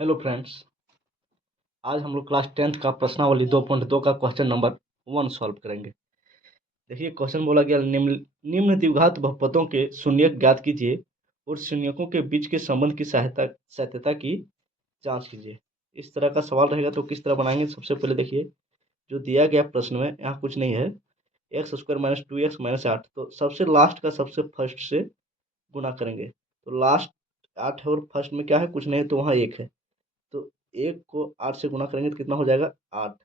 Hello friends. आज हम लोग क्लास 10th का प्रश्नावली 2.2 का क्वेश्चन नंबर 1 सॉल्व करेंगे। देखिए क्वेश्चन बोला गया निम्न निम्न द्विघात बहुपदों के शून्यक ज्ञात कीजिए और शून्यकों के बीच के संबंध की सत्यता की जांच कीजिए। इस तरह का सवाल रहेगा तो किस तरह बनाएंगे। सबसे पहले देखिए जो दिया गया प्रश्न में यहाँ कुछ नहीं है। X square minus 2x minus 8, तो सबसे लास्ट का सबसे फर्स्ट से गुना करेंगे। तो लास्ट 8 है और फर्स्ट में क्या है, कुछ नहीं है, तो वहाँ 1 है। तो 1 को 8 से गुना करेंगे तो कितना हो जाएगा 8।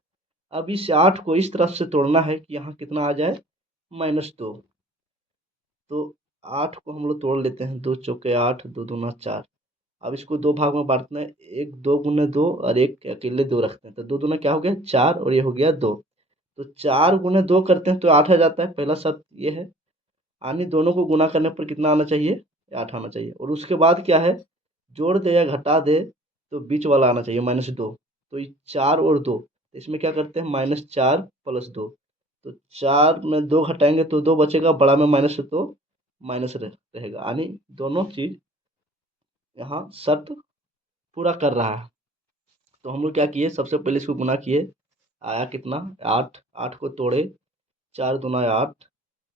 अब इस 8 को इस तरफ से तोड़ना है कि यहाँ कितना आ जाए -2। तो 8 को हम लोग तोड़ लेते हैं, 2 चौके 8, 2 दूना 4। अब इसको दो भाग में बांटना है, एक 2 गुने 2 और एक अकेले 2 रखते हैं। तो 2 दूना क्या हो गया 4 और ये हो गया 2। तो 4 गुने 2 करते हैं तो 8 आ जाता है। पहला शर्त ये है, यानी दोनों को गुना करने पर कितना आना चाहिए, 8 आना चाहिए। और उसके बाद क्या है, जोड़ दे या घटा दे तो बीच वाला आना चाहिए -2। तो ये 4 और 2, तो इसमें क्या करते हैं -4 प्लस 2। तो 4 में 2 घटाएंगे तो 2 बचेगा, बड़ा में माइनस है तो माइनस रहेगा, यानी दोनों चीज यहाँ शर्त पूरा कर रहा है। तो हम लोग क्या किए, सबसे पहले इसको गुना किए, आया कितना 8। 8 को तोड़े, 4 दूना 8,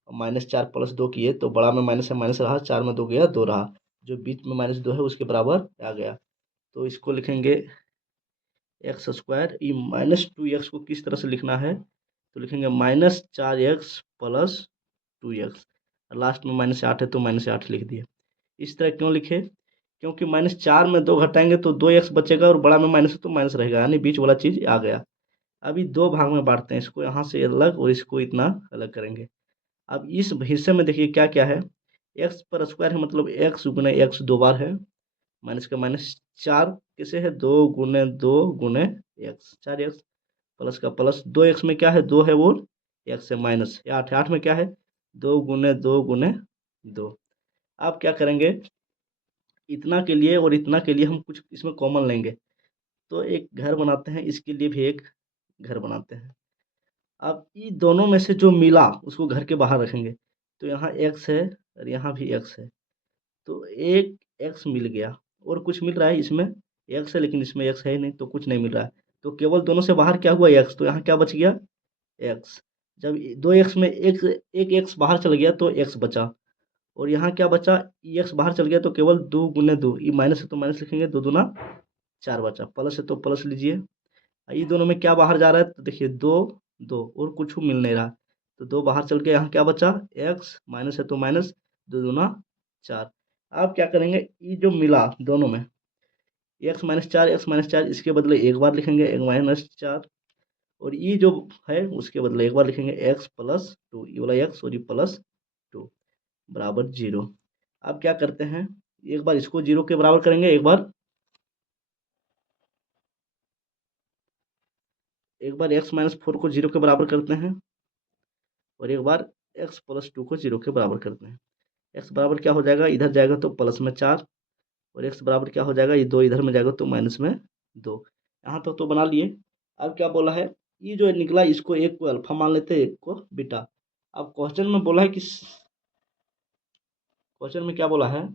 -4 प्लस 2 किए तो बड़ा में माइनस है माइनस रहा, 4 में 2 गया 2 रहा, जो बीच में -2 है उसके बराबर आ गया। तो इसको लिखेंगे एक्स स्क्वायर। ये -2x को किस तरह से लिखना है, तो लिखेंगे -4x प्लस 2x। लास्ट में -8 है तो -8 लिख दिए। इस तरह क्यों लिखे, क्योंकि -4 में 2 घटाएंगे तो 2x बचेगा और बड़ा में माइनस है तो माइनस रहेगा, यानी बीच वाला चीज आ गया। अभी दो भाग में बांटते हैं, इसको यहाँ से अलग और इसको इतना अलग करेंगे। अब इस हिस्से में देखिए क्या क्या है, एक्स पर स्क्वायर है मतलब एक्स गुने एक्स दो बार है, माइनस का माइनस, 4 कैसे है 2 गुने एक्स 4x, प्लस का प्लस, 2x में क्या है 2 है वो एक्स है, माइनस 8 है, 8 में क्या है 2 गुने 2 अब क्या करेंगे, इतना के लिए और इतना के लिए हम कुछ इसमें कॉमन लेंगे। तो एक घर बनाते हैं, इसके लिए भी एक घर बनाते हैं। अब ये दोनों में से जो मिला उसको घर के बाहर रखेंगे। तो यहाँ x है और यहाँ भी x है, तो एक x मिल गया और कुछ मिल रहा है इसमें x है, लेकिन इसमें x है ही नहीं तो कुछ नहीं मिल रहा है। तो केवल दोनों से बाहर क्या हुआ x, तो यहाँ क्या बच गया x। जब 2x में एक x बाहर चल गया तो x बचा, और यहाँ क्या बचा x बाहर चल गया तो केवल 2 गुने 2, ये माइनस है तो माइनस लिखेंगे, 2 दूना 4 बचा, प्लस है तो प्लस लीजिए। ये दोनों में क्या बाहर जा रहा है, तो देखिए 2 2 और कुछ मिल नहीं रहा, तो 2 बाहर चल के यहाँ क्या बचा x, माइनस है तो माइनस, 2 दूना 4। अब क्या करेंगे, ये जो मिला दोनों में x-4 इसके बदले एक बार लिखेंगे x-4, और ये जो है उसके बदले एक बार लिखेंगे x प्लस 2, ये वाला x और ये प्लस 2 बराबर 0। अब क्या करते हैं, एक बार इसको 0 के बराबर करेंगे, एक बार x-4 को 0 के बराबर करते हैं, और एक बार x प्लस 2 को 0 के बराबर करते हैं। x बराबर क्या हो जाएगा, इधर जाएगा तो प्लस में 4, और x बराबर क्या हो जाएगा, ये 2 इधर में जाएगा तो माइनस में 2। यहाँ तक तो बना लिए। अब क्या बोला है, ये जो निकला इसको एक को अल्फा मान लेते हैं, एक को बीटा। अब क्वेश्चन में बोला है कि क्वेश्चन में क्या बोला है,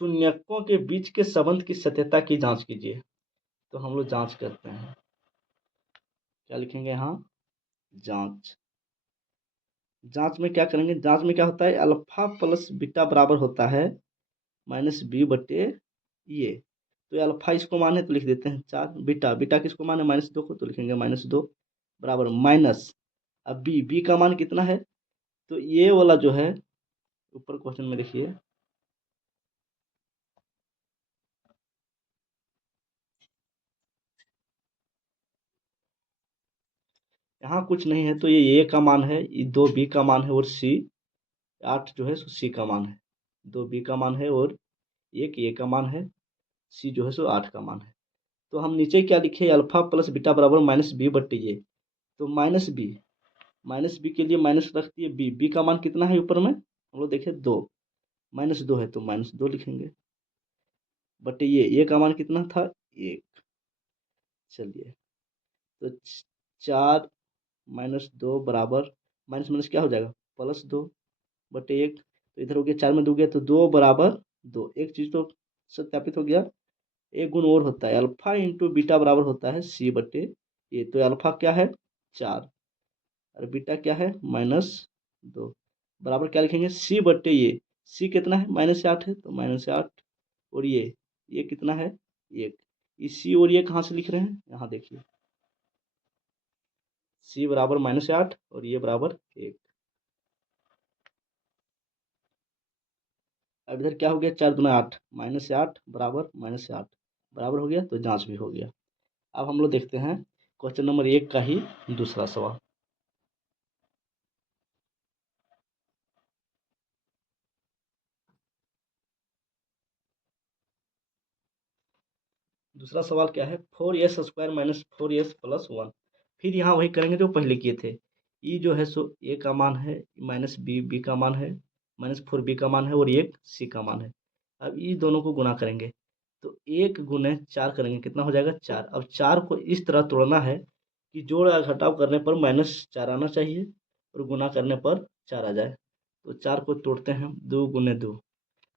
शून्यकों के बीच के संबंध की सत्यता की जांच कीजिए। तो हम लोग जांच करते हैं, क्या लिखेंगे यहाँ जांच। जांच में क्या करेंगे, जांच में क्या होता है, अल्फा प्लस बीटा बराबर होता है -b बटे ये। तो ये अल्फा इसको मान है तो लिख देते हैं 4, बीटा बीटा किसको मान है -2 को, तो लिखेंगे -2 बराबर माइनस। अब बी का मान कितना है, तो ये वाला जो है ऊपर क्वेश्चन में देखिए, यहाँ कुछ नहीं है तो ये ए का मान है, ये 2 बी का मान है, और सी 8 जो है सो सी का मान है। 2 बी का मान है और एक ए का मान है, सी जो है सो 8 का मान है। तो हम नीचे क्या लिखे, अल्फा प्लस बीटा बराबर -b बट्टे ये। तो माइनस बी के लिए माइनस रख दिए, बी का मान कितना है ऊपर में हम लोग देखें 2, -2 है तो -2 लिखेंगे बटे ये का मान कितना था 1। चलिए, तो 4 -2 बराबर, माइनस माइनस क्या हो जाएगा +2 बटे 1। तो इधर हो गया 4 में 2 गया तो 2 बराबर 2, एक चीज़ तो सत्यापित हो गया। एक गुण और होता है, अल्फा इंटू बीटा बराबर होता है सी बटे ए। तो अल्फा क्या है 4 और बीटा क्या है -2, बराबर क्या लिखेंगे सी बटे ए। सी कितना है -8 है तो -8, और ये कितना है 1। इस सी और ये कहाँ से लिख रहे हैं, यहाँ देखिए सी बराबर -8 और ये बराबर 1। अब इधर क्या हो गया 4 दूना 8, -8 बराबर -8 बराबर हो गया, तो जांच भी हो गया। अब हम लोग देखते हैं क्वेश्चन नंबर 1 का ही दूसरा सवाल। दूसरा सवाल क्या है 4s² - 4s + 1। फिर यहाँ वही करेंगे जो पहले किए थे। ई जो है सो ए का मान है, -b का मान है, -4b का मान है और एक सी का मान है। अब ये दोनों को गुणा करेंगे तो 1 गुने 4 करेंगे, कितना हो जाएगा 4। अब 4 को इस तरह तोड़ना है कि जोड़ या घटाव करने पर -4 आना चाहिए और गुना करने पर 4 आ जाए। तो 4 को तोड़ते हैं 2 गुने 2,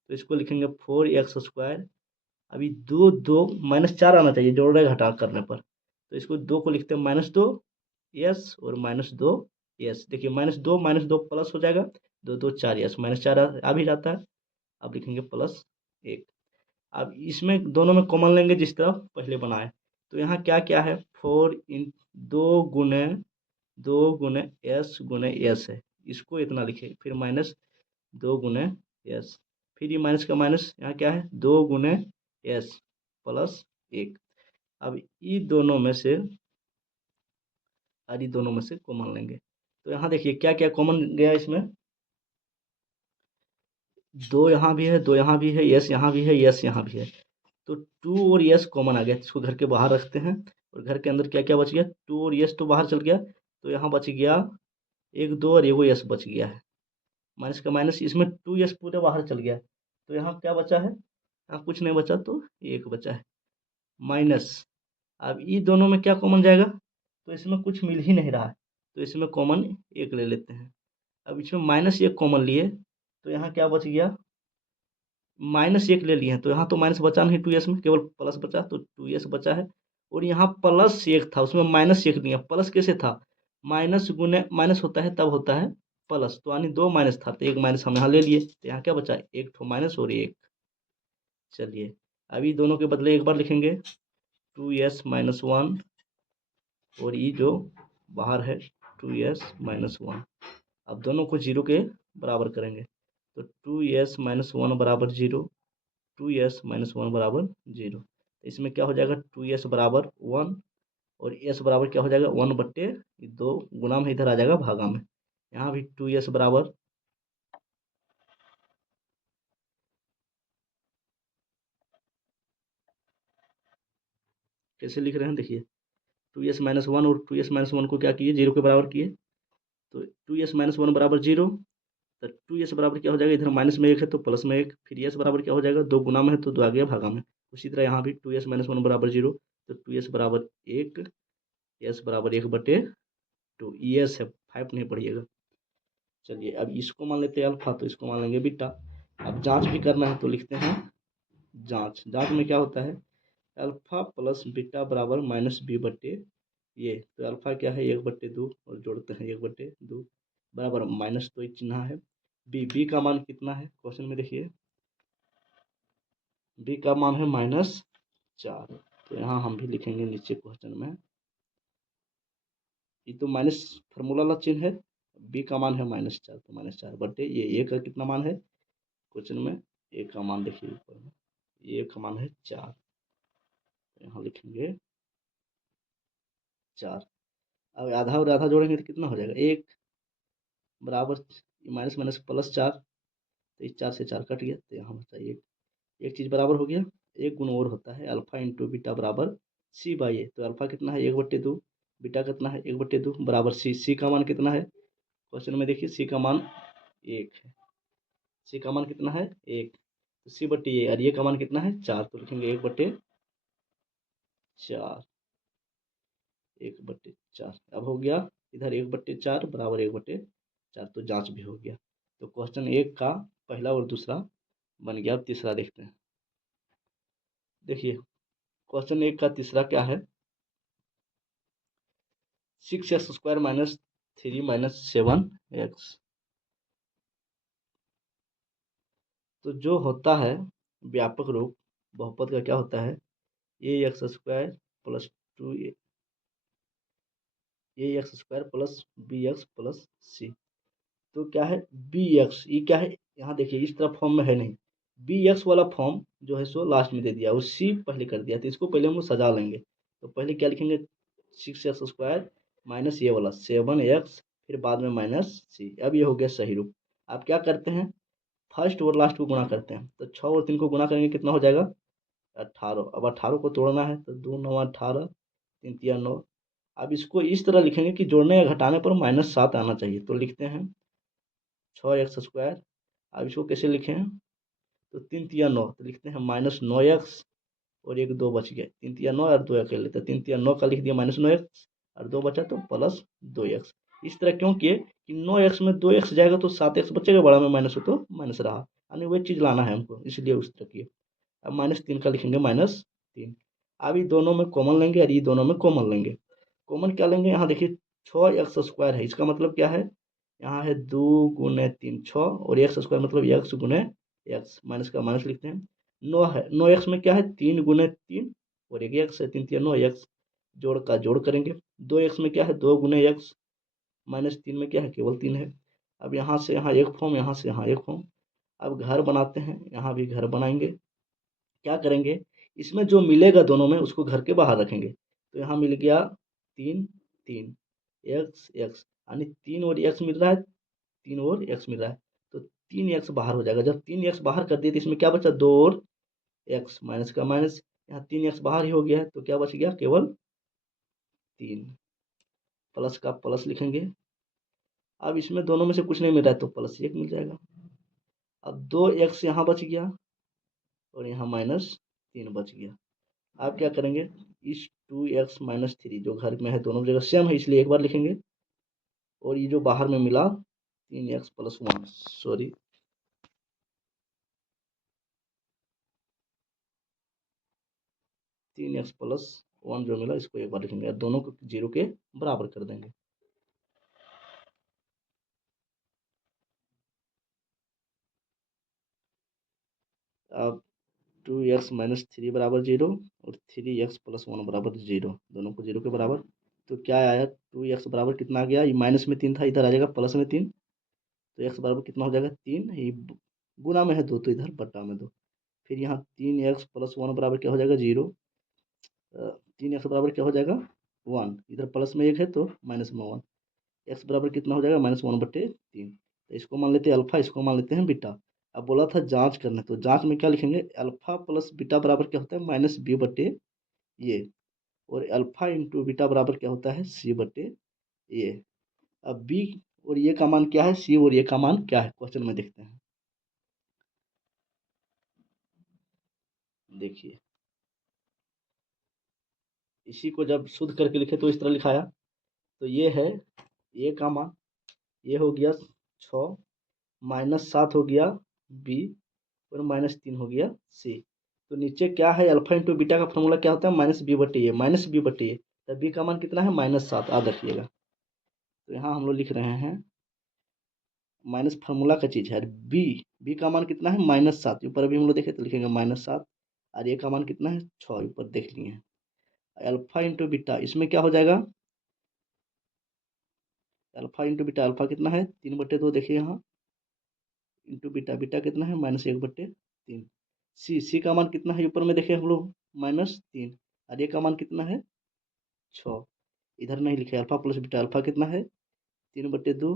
तो इसको लिखेंगे 4x²। अभी 2 -4 आना चाहिए जोड़ घटा करने पर, तो इसको 2 को लिखते हैं -2 यस और -2 यस। देखिए -2 प्लस हो जाएगा, 2 4 यस, -4 आ भी जाता है। अब लिखेंगे +1। अब इसमें दोनों में कॉमन लेंगे जिस तरह पहले बनाए। तो यहाँ क्या क्या है 4 इन 2 गुने एस गुने एस है, इसको इतना लिखे, फिर -2 गुने एस, फिर ये माइनस का माइनस यहाँ क्या है 2 गुने एस +1। अब ये दोनों में से कॉमन लेंगे। तो यहाँ देखिए क्या क्या कॉमन गया इसमें, 2 यहाँ भी है, 2 यहाँ भी है, यस यहाँ भी है, यस यहाँ भी है। तो 2 और यस कॉमन आ गया, इसको घर के बाहर रखते हैं। और घर के अंदर क्या क्या बच गया 2 और यस तो बाहर चल गया, तो यहाँ बच गया 1 2 और एगो यस बच गया है। माइनस का माइनस, इसमें 2s पूरे बाहर चल गया, तो यहाँ क्या बचा है, यहाँ कुछ नहीं बचा तो 1 बचा है माइनस। अब ये दोनों में क्या कॉमन जाएगा, तो इसमें कुछ मिल ही नहीं रहा है, तो इसमें कॉमन 1 ले लेते हैं। अब इसमें -1 कॉमन लिए, तो यहाँ क्या बच गया -1 ले लिए हैं, तो यहाँ तो माइनस बचा नहीं 2s में, केवल प्लस बचा, तो 2s बचा है। और यहाँ +1 था, उसमें -1 लिया, प्लस कैसे था, माइनस गुने माइनस होता है तब होता है प्लस, तो यानी 2 माइनस था, तो 1 माइनस हम यहाँ ले लिए, तो यहाँ क्या बचा 1 ठो माइनस और 1। चलिए अभी दोनों के बदले एक बार लिखेंगे 2s - 1 और ये जो बाहर है 2s - 1। अब दोनों को 0 के बराबर करेंगे, तो 2s - 1 बराबर 0, 2s - 1 बराबर 0। इसमें क्या हो जाएगा 2s बराबर 1 और s बराबर क्या हो जाएगा 1/2, गुना में इधर आ जाएगा भागा में। यहाँ भी 2s बराबर कैसे लिख रहे हैं देखिए, 2s - 1 और 2s - 1 को क्या किए 0 के बराबर किए, तो 2s - 1 बराबर 0। तो 2s बराबर क्या हो जाएगा, इधर माइनस में 1 है तो प्लस में 1, फिर s बराबर क्या हो जाएगा 2 गुना में है तो 2 आ गया भागा में। उसी तरह यहाँ भी 2s - 1 बराबर 0, तो 2s बराबर 1, s बराबर 1/2, es है 5 नहीं पढ़िएगा। चलिए अब इसको मान लेते हैं अल्फा, तो इसको मान लेंगे बीटा। अब जांच भी करना है तो लिखते हैं जांच। जांच में क्या होता है अल्फा प्लस बीटा बराबर -b/, ये तो अल्फा क्या है 1/2 और जोड़ते हैं 1/2 बराबर माइनस, तो एक चिन्ह है बी का मान कितना है क्वेश्चन में देखिए, बी का मान है -4। तो यहाँ हम भी लिखेंगे नीचे क्वेश्चन में, ये तो माइनस फार्मूला वाला चिन्ह है, बी का मान है -4, तो -4/, ये ए का कितना मान है क्वेश्चन में, ए का मान देखिए ऊपर में, ए का मान है 4, तो यहाँ लिखेंगे 4। अब आधा और आधा जोड़ेंगे तो कितना हो जाएगा 1 बराबर माइनस माइनस +4, तो इस 4 से 4 कट गया, तो यहाँ बचा एक चीज़ बराबर हो गया। एक गुण और होता है अल्फा इंटू बीटा बराबर c/a। तो अल्फा कितना है 1/2, बीटा कितना है 1/2 बराबर सी का मान कितना है क्वेश्चन में देखिए, सी का मान 1 है, सी का मान कितना है 1, तो c/a और ये का मान कितना है 4, तो लिखेंगे 1/4, 1/4। अब हो गया इधर 1/4 बराबर 1/4, तो जांच भी हो गया। तो क्वेश्चन 1 का पहला और दूसरा बन गया। अब तीसरा देखते हैं। देखिए क्वेश्चन 1 का तीसरा क्या है, 6x² माइनस 3 माइनस 7x। तो जो होता है व्यापक रूप बहुपद का क्या होता है, ax² plus 2 plus bx plus c। तो क्या है bx, ये क्या है, यहाँ देखिए इस तरह फॉर्म में है नहीं, bx वाला फॉर्म जो है सो लास्ट में दे दिया और c पहले कर दिया, तो इसको पहले हम लोग सजा लेंगे। तो पहले क्या लिखेंगे, 6x² माइनस ये वाला 7x, फिर बाद में माइनस c। अब ये हो गया सही रूप। आप क्या करते हैं, फर्स्ट और लास्ट को गुणा करते हैं, तो 6 और 3 को गुणा करेंगे कितना हो जाएगा, 18। अब 18 को तोड़ना है तो 2 9 18, 3 3 9। अब इसको इस तरह लिखेंगे कि जोड़ने या घटाने पर -7 आना चाहिए, तो लिखते हैं 6x²। अब इसको कैसे लिखें, तो 3 3 9, तो लिखते हैं -9x और एक 2 बच गए, 3 3 9 और 2 अकेले, तो 3 3 9 का लिख दिया -9x और 2 बचा तो +2x। इस तरह क्यों किए कि 9x में 2x जाएगा तो 7x बचेगा, बड़ा में माइनस हो तो माइनस रहा, यानी वही चीज़ लाना है हमको, इसलिए उस तरह किए। अब -3 का लिखेंगे -3। अब ये दोनों में कॉमन लेंगे और ये दोनों में कॉमन लेंगे। कॉमन क्या लेंगे, यहाँ देखिए 6x² है, इसका मतलब क्या है, यहाँ है 2 गुने 3 6, और x² मतलब x गुने x, माइनस का माइनस लिखते हैं। 9 है, 9x में क्या है 3 गुने 3 और एक x है, 3 3 9 x, जोड़ का जोड़ करेंगे। 2x में क्या है 2 गुने x, -3 में क्या है केवल 3 है। अब यहाँ से यहाँ एक फॉर्म, यहाँ से यहाँ एक फॉर्म। अब घर बनाते हैं, यहाँ भी घर बनाएंगे। क्या करेंगे, इसमें जो मिलेगा दोनों में उसको घर के बाहर रखेंगे, तो यहाँ मिल गया 3 3 x x, यानी 3 और x मिल रहा है, 3 और x मिल रहा है, तो 3x बाहर हो जाएगा। जब 3x बाहर कर दिए तो इसमें क्या बचा 2 और x, माइनस का माइनस, यहाँ 3x बाहर ही हो गया है, तो क्या बच गया केवल 3। प्लस का प्लस लिखेंगे। अब इसमें दोनों में से कुछ नहीं मिल रहा है तो +1 मिल जाएगा। अब 2x यहाँ बच गया और यहाँ -3 बच गया। आप क्या करेंगे, इस 2x माइनस 3 जो घर में है दोनों जगह सेम है इसलिए एक बार लिखेंगे, और ये जो बाहर में मिला 3x plus 1, sorry 3x plus 1 जो मिला इसको एक बार लिखेंगे, और दोनों को 0 के बराबर कर देंगे। अब 2x माइनस 3 बराबर 0 और 3x प्लस 1 बराबर 0, दोनों को 0 के बराबर। तो क्या आया, 2x बराबर कितना आ गया, ये माइनस में 3 था, इधर आ जाएगा प्लस में 3, तो x बराबर कितना हो जाएगा 3, ये गुना में है 2 तो इधर बट्टा में 2। फिर यहाँ 3x प्लस 1 बराबर क्या हो जाएगा 0, 3x बराबर क्या हो जाएगा 1, इधर प्लस में 1 है तो माइनस में 1, x बराबर कितना हो जाएगा -1/3। तो इसको मान लेते हैं अल्फा, इसको मान लेते हैं बीटा। अब बोला था जांच करना, तो जांच में क्या लिखेंगे, अल्फा प्लस बीटा बराबर क्या होता है -b/, ये, और अल्फा इंटू बीटा बराबर क्या होता है c/ये। अब b और ये का मान क्या है, c और ये का मान क्या है, क्वेश्चन में देखते हैं। देखिए इसी को जब शुद्ध करके लिखे तो इस तरह लिखाया, तो ये है a का मान, ये हो गया 6, -7 हो गया b, और -3 हो गया c। तो नीचे क्या है, अल्फा इंटू बीटा का फॉर्मूला क्या होता है -b/a, -b/a, तो b का मान कितना है -7, याद रखिएगा। तो यहाँ हम लोग लिख रहे हैं माइनस फार्मूला का चीज़ है, बी का मान कितना है -7, ऊपर अभी हम लोग देखे तो लिखेंगे -7, और ए का मान कितना है 6, ऊपर देख लिए हैं। अल्फा इंटू बीटा, इसमें क्या हो जाएगा, अल्फा इंटू बीटा, अल्फा कितना है 3/2, देखिए यहाँ इंटू बीटा, बीटा कितना है -1/3। सी का मान कितना है ऊपर में देखे हम लोग -3, और ए का मान कितना है 6, इधर नहीं लिखे, अल्फा प्लस बीटा, अल्फा कितना है 3/2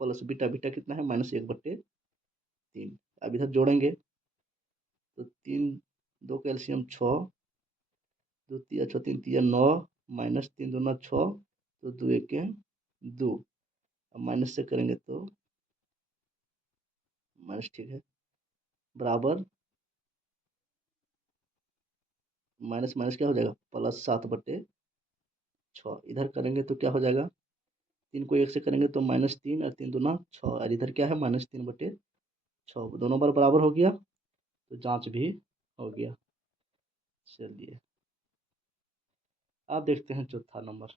प्लस बीटा, बीटा कितना है -1/3। अब इधर जोड़ेंगे तो 3 2 कैल्शियम 6, 2 तिया 6 3 तिया 9, -3 दूना 6, तो 2 1 2। अब माइनस से करेंगे तो माइनस, ठीक है, बराबर माइनस माइनस क्या हो जाएगा +7/6। इधर करेंगे तो क्या हो जाएगा, 3 को 1 से करेंगे तो -3, और 3 दूना 6, और इधर क्या है -3/6, दोनों बार बराबर हो गया, तो जांच भी हो गया। चलिए आप देखते हैं चौथा नंबर।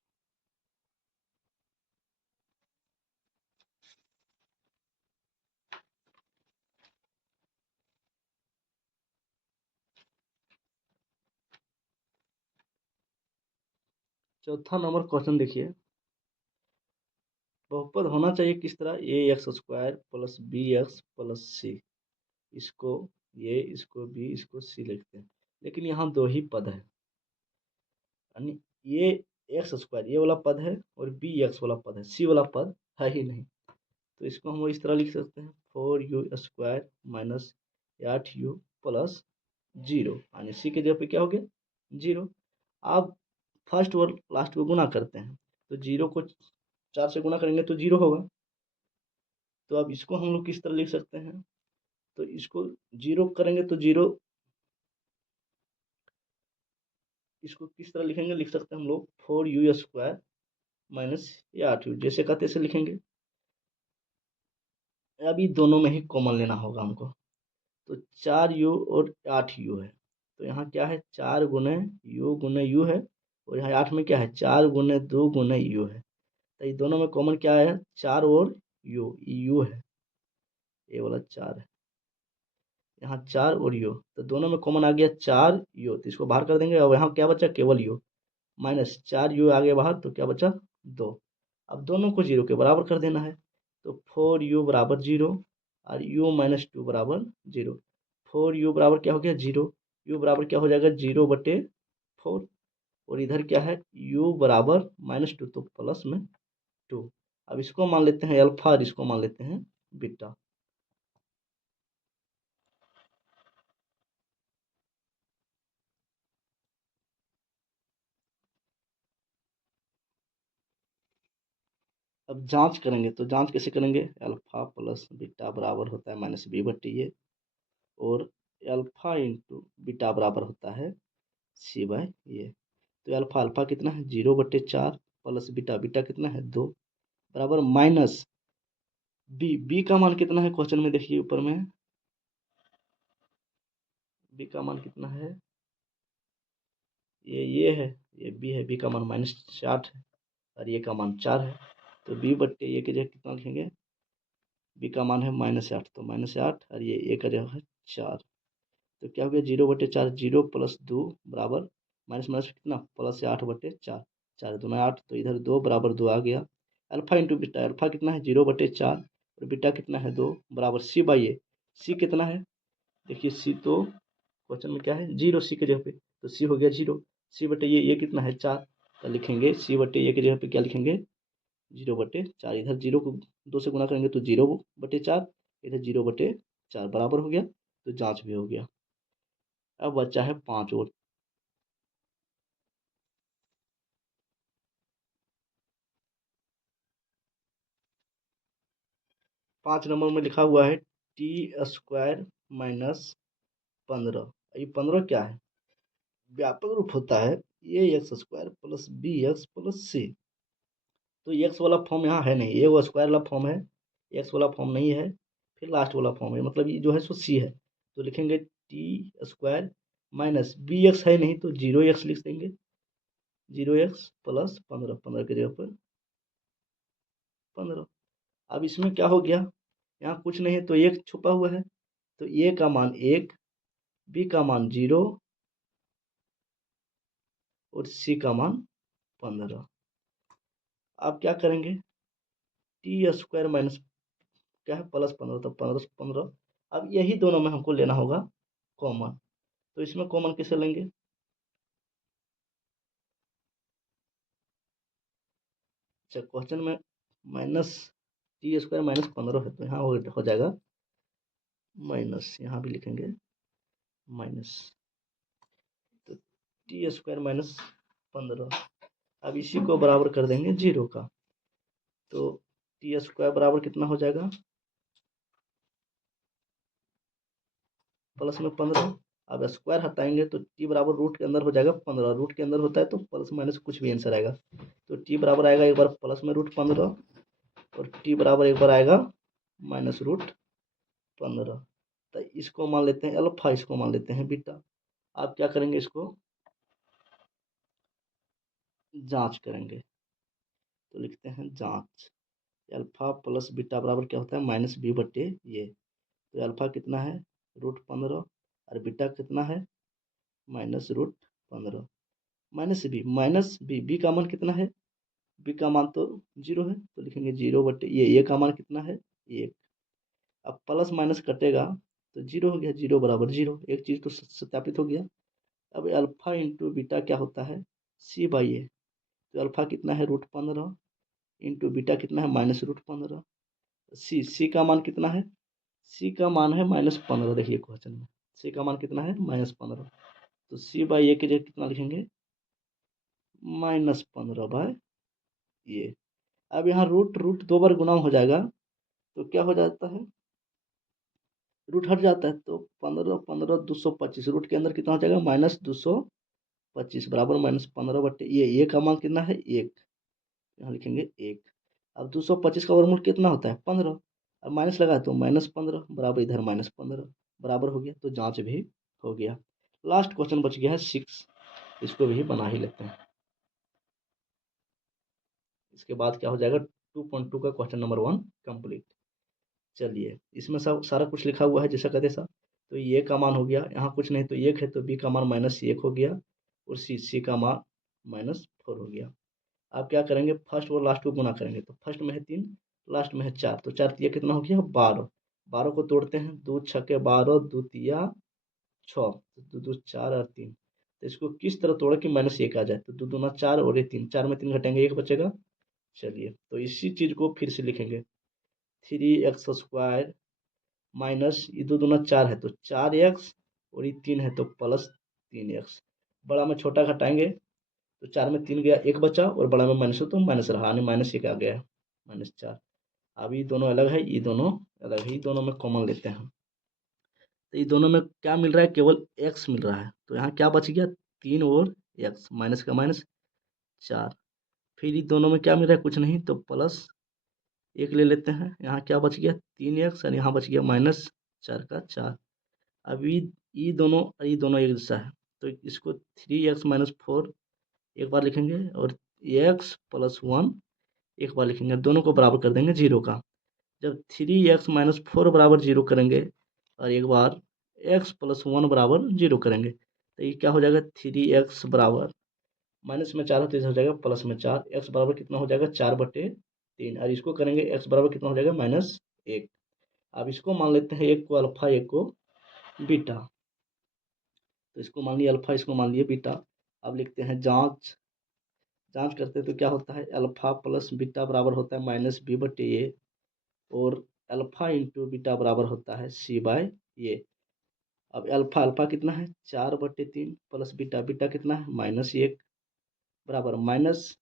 चौथा नंबर क्वेश्चन देखिए, बहुपद होना चाहिए किस तरह, a x square plus b x plus c. इसको ए, इसको बी, इसको सी लिखते हैं, लेकिन यहाँ दो ही पद है, यानी ये एक्स स्क्वायर ये वाला पद है और बी एक्स वाला पद है, सी वाला पद है ही नहीं। तो इसको हम इस तरह लिख सकते हैं, 4u² माइनस 8u प्लस 0, यानी सी के जगह पे क्या हो गया 0। आप फर्स्ट और लास्ट को गुना करते हैं, तो 0 को 4 से गुना करेंगे तो 0 होगा। तो अब इसको हम लोग किस तरह लिख सकते हैं, तो इसको 0 करेंगे तो 0, इसको किस तरह लिखेंगे, लिख सकते हैं हम लोग 4u² माइनस 8u, जैसे कहते से लिखेंगे। अभी दोनों में ही कॉमन लेना होगा हमको, तो 4u और 8u है, तो यहाँ क्या है 4 गुने यू है, और यहाँ 8 में क्या है 4 गुने 2 गुने यू है। तो ये दोनों में कॉमन क्या है 4 और यू है, ये वाला 4 है, यहाँ 4 और यू, तो दोनों में कॉमन आ गया 4 यू, तो इसको बाहर कर देंगे और यहाँ क्या बचा केवल यू, माइनस 4 यू आ गया बाहर, तो क्या बचा 2। अब दोनों को 0 के बराबर कर देना है, तो 4u बराबर 0 और u माइनस 2 बराबर 0। 4u बराबर क्या हो गया 0, u बराबर क्या हो जाएगा 0/4, और इधर क्या है u बराबर -2, तो प्लस में 2। अब इसको मान लेते हैं अल्फा और इसको मान लेते हैं बीटा। अब जांच करेंगे, तो जांच कैसे करेंगे, अल्फा प्लस बीटा बराबर होता है -b/a, और अल्फा इंटू बीटा बराबर होता है c/a। तो अल्फा अल्फा कितना है 0/4 प्लस बीटा बीटा कितना है 2 बराबर माइनस बी का मान कितना है क्वेश्चन में देखिए ऊपर में, बी का मान कितना है, ये है, ये बी है, बी का मान -8 है और ये का मान 4 है, तो b/a की जगह कितना लिखेंगे, बी का मान है -8, तो -8 और ये ए का जगह है 4, तो क्या हो गया 0/4, 0 प्लस 2 बराबर माइनस माइनस कितना प्लस 8/4, 4 दूना 8, तो इधर 2 बराबर 2 आ गया। अल्फा इंटू बीटा, अल्फा कितना है 0/4 और बीटा कितना है 2 बराबर c/a। सी कितना है देखिए, सी तो क्वेश्चन में क्या है 0, सी के जगह पे, तो सी हो गया 0, c/a कितना है 4, तो लिखेंगे c/a की जगह पे क्या लिखेंगे 0/4, इधर 0 को 2 से गुना करेंगे तो 0/4, इधर 0/4 बराबर हो गया, तो जांच भी हो गया। अब बच्चा है 5 और, 5 नंबर में लिखा हुआ है t² माइनस 15। ये 15 क्या है, व्यापक रूप होता है ax² plus bx plus c। तो एक्स वाला फॉर्म यहाँ है नहीं, ए वो स्क्वायर वाला फॉर्म है, एक्स वाला फॉर्म नहीं है, फिर लास्ट वाला फॉर्म है, मतलब ये जो है सो सी है, तो लिखेंगे t² माइनस बी एक्स है नहीं तो 0x लिख देंगे, 0x प्लस 15, 15 की जगह पर 15। अब इसमें क्या हो गया, यहाँ कुछ नहीं है तो एक छुपा हुआ है, तो ए का मान 1, बी का मान 0 और सी का मान 15। आप क्या करेंगे t² माइनस क्या है +15, तो 15 अब यही दोनों में हमको लेना होगा कॉमन, तो इसमें कॉमन कैसे लेंगे, अच्छा क्वेश्चन में -t² -15 है, तो यहाँ हो जाएगा माइनस, यहाँ भी लिखेंगे माइनस, तो t² -15। अब इसी को बराबर कर देंगे 0 का, तो t² बराबर कितना हो जाएगा प्लस में 15। अब स्क्वायर हटाएंगे तो t बराबर रूट के अंदर हो जाएगा 15, रूट के अंदर होता है तो प्लस माइनस कुछ भी आंसर आएगा, तो t बराबर आएगा एक बार प्लस में √15 और t बराबर एक बार आएगा -√15। तो इसको मान लेते हैं अल्फा, इसको मान लेते हैं बीटा, आप क्या करेंगे, इसको जांच करेंगे। तो लिखते हैं जांच, अल्फा प्लस बीटा बराबर क्या होता है, माइनस बी बट्टे ये। तो अल्फा कितना है, √15, और बीटा कितना है, -√15, माइनस बी का मान कितना है, बी का मान तो 0 है, तो लिखेंगे 0 बट्टे ये का मान कितना है, 1। अब प्लस माइनस कटेगा तो 0 हो गया, 0 बराबर 0, एक चीज़ तो सत्यापित हो गया। अब अल्फा इंटू बीटा क्या होता है, C/A। तो अल्फा कितना है, √15, इंटू बीटा कितना है, -√15। सी का मान कितना है, सी का मान है -15। देखिए क्वेश्चन में सी का मान कितना है, -15। तो C/A की जगह कितना लिखेंगे, -15/ये। अब यहाँ रूट रूट 2 बार गुना हो जाएगा, तो क्या हो जाता है, रूट हट जाता है, तो 15 15 225, रूट के अंदर कितना हो जाएगा, -225 बराबर -15 बट्टे ये का मान कितना है, 1। यहाँ लिखेंगे 1। अब 225 का वर्गमूल कितना होता है, 15। अब माइनस लगा तो -15 बराबर इधर -15 बराबर हो गया, तो जांच भी हो गया। लास्ट क्वेश्चन बच गया है 6, इसको भी बना ही लेते हैं। इसके बाद क्या हो जाएगा, 2.2 का क्वेश्चन नंबर 1 कंप्लीट। चलिए, इसमें सब सारा कुछ लिखा हुआ है जैसा का तैसा। तो ये का मान हो गया, यहाँ कुछ नहीं तो 1 है, तो बी का मान -1 हो गया, और सी का मान -4 हो गया। आप क्या करेंगे, फर्स्ट और लास्ट को गुना करेंगे, तो फर्स्ट में है 3, लास्ट में है 4, तो 4 तिया कितना हो गया, 12। 12 को तोड़ते हैं, 2 छक्के 12, 2 तिया 6, 2 2 4 और 3। तो इसको किस तरह तोड़े कि -1 आ जाए, तो 2 दूना 4 और ये 3, 4 में 3 घटेंगे, 1 बचेगा। चलिए, तो इसी चीज़ को फिर से लिखेंगे, 3x² माइनस ये 2 दूना 4 है, तो 4x, और ये 3 है तो +3x। बड़ा में छोटा घटाएंगे, तो 4 में 3 गया, 1 बचा, और बड़ा में माइनस हो तो माइनस रहा, यानी -1 आ गया, -4। अब ये दोनों अलग है, ये दोनों अलग है, ये दोनों में कॉमन लेते हैं। तो ये दोनों में क्या मिल रहा है, केवल x मिल रहा है, तो यहाँ क्या बच गया, 3 और x, माइनस का माइनस 4। फिर ये दोनों में क्या मिल रहा है, कुछ नहीं, तो +1 ले लेते हैं। यहाँ क्या बच गया, 3x, और यहाँ बच गया -4 का 4। अब ये दोनों एक जैसा है, तो इसको 3x-4 एक बार लिखेंगे, और x+1 एक बार लिखेंगे, दोनों को बराबर कर देंगे 0 का। जब 3x-4 बराबर 0 करेंगे, और एक बार x+1 बराबर 0 करेंगे, तो ये क्या हो जाएगा, 3x बराबर, माइनस में 4 होते हो जाएगा प्लस में 4, x बराबर कितना हो जाएगा, 4/3, और इसको करेंगे x बराबर कितना हो जाएगा, -1। अब इसको मान लेते हैं, एक को अल्फा एक को बीटा, तो इसको मान लिया अल्फा, इसको मान लिया बीटा। अब लिखते हैं जांच, जांच करते हैं तो क्या होता है, अल्फा प्लस बीटा बराबर होता है -b/a, और अल्फा इंटू बीटा बराबर होता है C/a। अब अल्फा अल्फा कितना है, 4/3, प्लस बीटा बीटा कितना है, -1 बराबर माइनस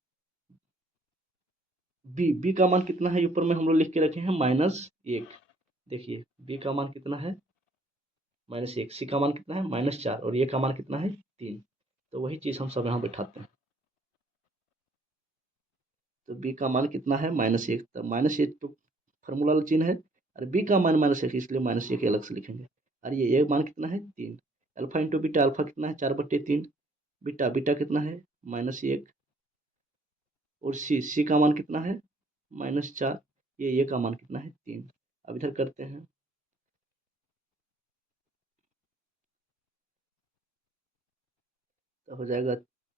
बी का मान कितना है, ऊपर में हम लोग लिख के रखे हैं -1। देखिए बी का मान कितना है, -1, सी का मान कितना है, -4, और ये का मान कितना है, 3। तो वही चीज़ हम सब यहाँ बैठाते हैं। तो बी का मान कितना है, -1, तो -1 तो फार्मूला वाला चिन्ह है, और बी का मान -1, इसलिए -1 अलग से लिखेंगे। और ये मान कितना है, 3। अल्फा इंटू बीटा, अल्फा कितना है, 4/3, बीटा बीटा कितना है, -1, और सी का मान कितना है, -4, ये का मान कितना है, 3। अब इधर करते हैं, तो हो जाएगा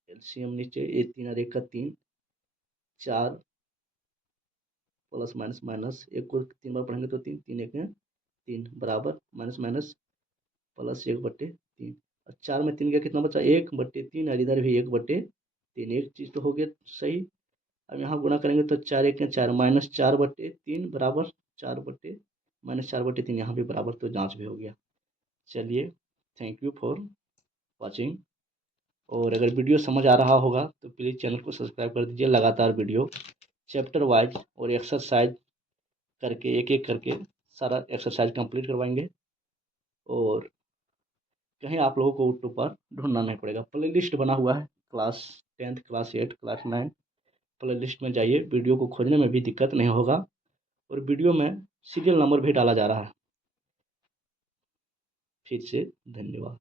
एलसीएम नीचे, ये 3 और 1 का 3, 4 प्लस माइनस माइनस, एक को 3 बार पढ़ेंगे तो 3, 3 1 है 3 बराबर माइनस माइनस +1/3, और 4 में 3 गया, कितना बचा, 1/3, और इधर भी 1/3, एक चीज़ तो हो गया सही। अब यहाँ गुणा करेंगे तो 4 1 4, -4/3 बराबर -4/3, यहाँ भी बराबर, तो जांच भी हो गया। चलिए, थैंक यू फॉर वॉचिंग। और अगर वीडियो समझ आ रहा होगा तो प्लीज़ चैनल को सब्सक्राइब कर दीजिए। लगातार वीडियो चैप्टर वाइज और एक्सरसाइज करके, एक एक करके सारा एक्सरसाइज कंप्लीट करवाएंगे, और कहीं आप लोगों को यूट्यूब पर ढूंढना नहीं पड़ेगा। प्ले लिस्ट बना हुआ है, class 10th, class 8, class 9, play list में जाइए, वीडियो को खोजने में भी दिक्कत नहीं होगा, और वीडियो में सीरियल नंबर भी डाला जा रहा है। फिर से धन्यवाद।